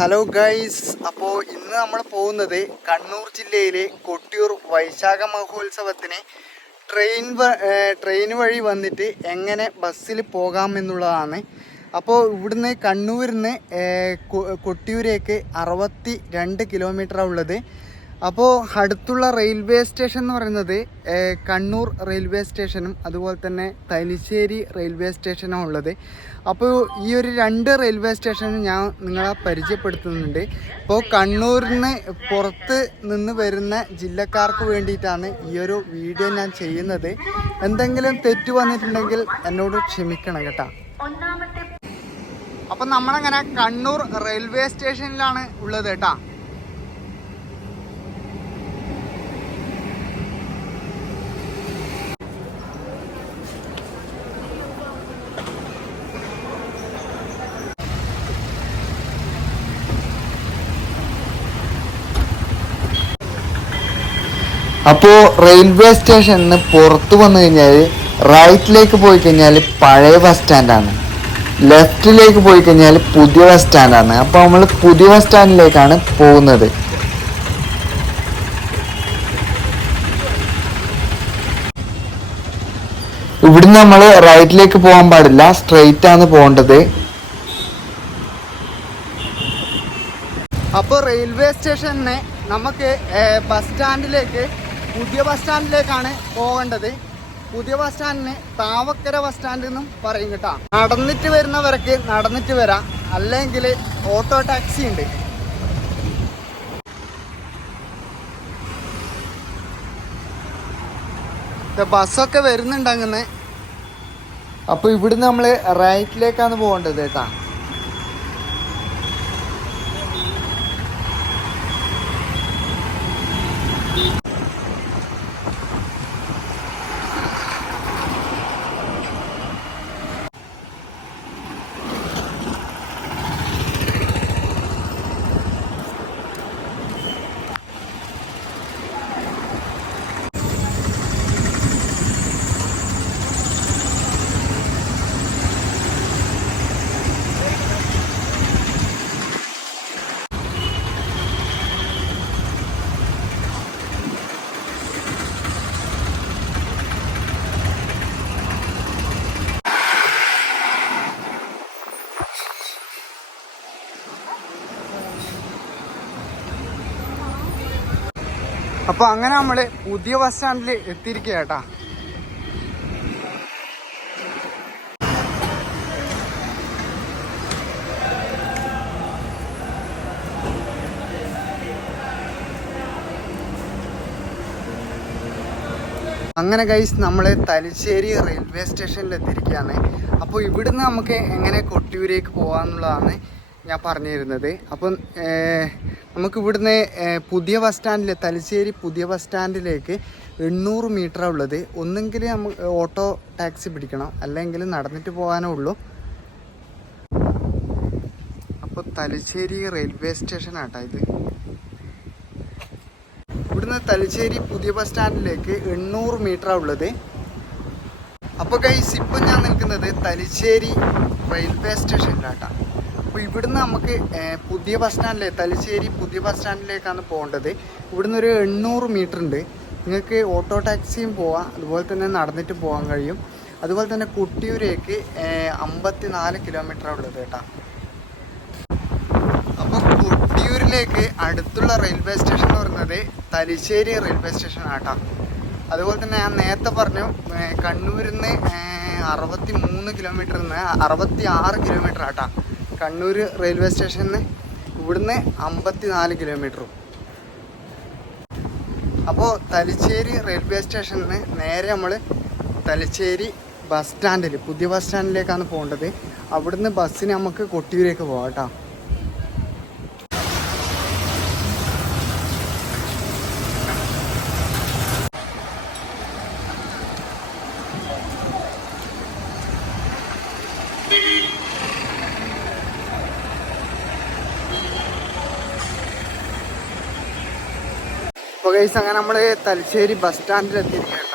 Hello guys, അപ്പോൾ ഇന്ന് നമ്മൾ പോകുന്നത് കണ്ണൂർ ജില്ലയിലെ കൊട്ടിയൂർ വൈശാഖ മഹോത്സവത്തിന് ട്രെയിൻ വഴി വന്നിട്ട് എങ്ങനെ ബസ്സിൽ പോകാമെന്നുള്ളതാണ്. അപ്പോൾ ഇവിടുന്ന് കണ്ണൂരിൽ കൊട്ടിയൂരേക്ക് 62 കിലോമീറ്ററാണ് ഉള്ളത്. അപ്പോൾ അടുത്തുള്ള റെയിൽവേ സ്റ്റേഷൻ എന്ന് പറയുന്നത് കണ്ണൂർ റെയിൽവേ സ്റ്റേഷനും അതുപോലെ തന്നെ തലശ്ശേരി റെയിൽവേ സ്റ്റേഷനാണ് ഉള്ളത്. അപ്പോൾ ഈ ഒരു 2 റെയിൽവേ സ്റ്റേഷനും ഞാൻ നിങ്ങളെ പരിചയപ്പെടുത്തുന്നുണ്ട്. അപ്പോൾ കണ്ണൂരിന് പുറത്ത് നിന്ന് വരുന്ന ജില്ലക്കാർക്ക് വേണ്ടിയിട്ടാണ് ഈ ഒരു വീഡിയോ ഞാൻ ചെയ്യുന്നത്. എന്തെങ്കിലും തെറ്റ് വന്നിട്ടുണ്ടെങ്കിൽ എന്നോട് ക്ഷമിക്കണം കേട്ടോ. അപ്പം നമ്മളങ്ങനെ കണ്ണൂർ റെയിൽവേ സ്റ്റേഷനിലാണ് ഉള്ളത് കേട്ടോ. അപ്പോൾ റെയിൽവേ സ്റ്റേഷനിൽ നിന്ന് പുറത്ത് വന്നു കഴിഞ്ഞാൽ റൈറ്റിലേക്ക് പോയി കഴിഞ്ഞാൽ പഴയ ബസ് സ്റ്റാൻഡാണ്, ലെഫ്റ്റിലേക്ക് പോയി കഴിഞ്ഞാൽ പുതിയ ബസ് സ്റ്റാൻഡാണ്. അപ്പോൾ നമ്മൾ പുതിയ ബസ് സ്റ്റാൻഡിലേക്കാണ് പോകുന്നത്. ഇവിടുന്ന് നമ്മൾ റൈറ്റിലേക്ക് പോകാൻ പാടില്ല, സ്ട്രെയിറ്റ് ആണ് പോകേണ്ടത്. അപ്പോൾ റെയിൽവേ സ്റ്റേഷനിൽ നമുക്ക് പുതിയ ബസ് സ്റ്റാൻഡിലേക്കാണ് പോകേണ്ടത്. പുതിയ ബസ് സ്റ്റാൻഡിന് താവക്കര ബസ് സ്റ്റാൻഡ് എന്നും പറയും കേട്ടോ. നടന്നിട്ട് വരുന്നവർക്ക് നടന്നിട്ട് വരാം, അല്ലെങ്കിൽ ഓട്ടോ ടാക്സി ഉണ്ട്. ബസ്സൊക്കെ വരുന്നുണ്ട് അങ്ങനെ. അപ്പോൾ ഇവിടുന്ന് നമ്മൾ റൈറ്റിലേക്കാണ് പോകേണ്ടത് കേട്ടോ. അപ്പോൾ അങ്ങനെ നമ്മൾ പുതിയ ബസ് സ്റ്റാൻഡിൽ എത്തിയിരിക്കുക കേട്ടാ. അങ്ങനെ ഗൈസ്, നമ്മൾ തലശ്ശേരി റെയിൽവേ സ്റ്റേഷനിൽ എത്തിയിരിക്കുകയാണ്. അപ്പോൾ ഇവിടുന്ന് നമുക്ക് എങ്ങനെ കൊട്ടിയൂരേക്ക് പോകാമെന്നുള്ളതാണ് ഞാൻ പറഞ്ഞു തരുന്നത്. അപ്പം നമുക്ക് ഇവിടുന്ന് പുതിയ ബസ് സ്റ്റാൻഡിൽ, തലശ്ശേരി പുതിയ ബസ് സ്റ്റാൻഡിലേക്ക് 800 മീറ്ററാണ് ഉള്ളത്. ഒന്നെങ്കിൽ നമുക്ക് ഓട്ടോ ടാക്സി പിടിക്കണം, അല്ലെങ്കിൽ നടന്നിട്ട് പോകാനേ ഉള്ളൂ. അപ്പോൾ തലശ്ശേരി റെയിൽവേ സ്റ്റേഷനാട്ടോ ഇത്. ഇവിടുന്ന് തലശ്ശേരി പുതിയ ബസ് സ്റ്റാൻഡിലേക്ക് 800 മീറ്ററാണ് ഉള്ളത്. അപ്പോൾ ഗൈസ്, ഇപ്പം ഞാൻ നിൽക്കുന്നത് തലശ്ശേരി റെയിൽവേ സ്റ്റേഷനിലാട്ടോ. അപ്പോൾ ഇവിടുന്ന് നമുക്ക് പുതിയ ബസ് സ്റ്റാൻഡിലേക്ക്, തലശ്ശേരി പുതിയ ബസ് സ്റ്റാൻഡിലേക്കാണ് പോകേണ്ടത്. ഇവിടുന്ന് ഒരു 800 മീറ്റർ ഉണ്ട്. നിങ്ങൾക്ക് ഓട്ടോ ടാക്സിയും പോവാം, അതുപോലെ തന്നെ നടന്നിട്ട് പോകാൻ കഴിയും. അതുപോലെ തന്നെ കൊട്ടിയൂരേക്ക് 54 കിലോമീറ്ററാണ് ഉള്ളത് കേട്ടോ. അപ്പോൾ കൊട്ടിയൂരിലേക്ക് അടുത്തുള്ള റെയിൽവേ സ്റ്റേഷൻ എന്ന് പറയുന്നത് തലശ്ശേരി റെയിൽവേ സ്റ്റേഷനാണ് കേട്ടോ. അതുപോലെ തന്നെ ഞാൻ നേരത്തെ പറഞ്ഞു, കണ്ണൂരിൽ നിന്ന് 63 കിലോമീറ്ററിൽ നിന്ന് 66 കിലോമീറ്റർ ആട്ടോ കണ്ണൂർ റെയിൽവേ സ്റ്റേഷനിൽ. ഇവിടുന്ന് 54 കിലോമീറ്ററും. അപ്പോൾ തലശ്ശേരി റെയിൽവേ സ്റ്റേഷനിൽ നിന്ന് നേരെ നമ്മൾ തലശ്ശേരി ബസ് സ്റ്റാൻഡിൽ, പുതിയ ബസ് സ്റ്റാൻഡിലേക്കാണ് പോകേണ്ടത്. അവിടുന്ന് ബസ്സിന് നമുക്ക് കൊട്ടിയൂരേക്ക് പോകാം കേട്ടോ. അപ്പോൾ ഗൈസ്, അങ്ങനെ നമ്മൾ തലശ്ശേരി ബസ് സ്റ്റാൻഡിൽ എത്തിയിരിക്കുകയാണ്.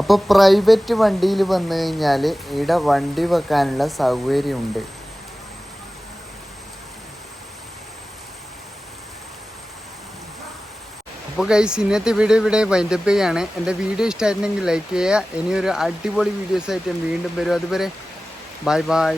അപ്പോൾ പ്രൈവറ്റ് വണ്ടിയിൽ വന്നു കഴിഞ്ഞാൽ ഇവിടെ വണ്ടി വെക്കാനുള്ള സൗകര്യമുണ്ട്. അപ്പോൾ ഗൈസ്, ഇന്നത്തെ വീഡിയോ ഇവിടെ വൈൻഡപ്പ് ചെയ്യുകയാണ്. എൻ്റെ വീഡിയോ ഇഷ്ടമായിരുന്നെങ്കിൽ ലൈക്ക് ചെയ്യുക. ഇനിയൊരു അടിപൊളി വീഡിയോസായിട്ട് വീണ്ടും വരും. അതുവരെ ബൈ ബൈ.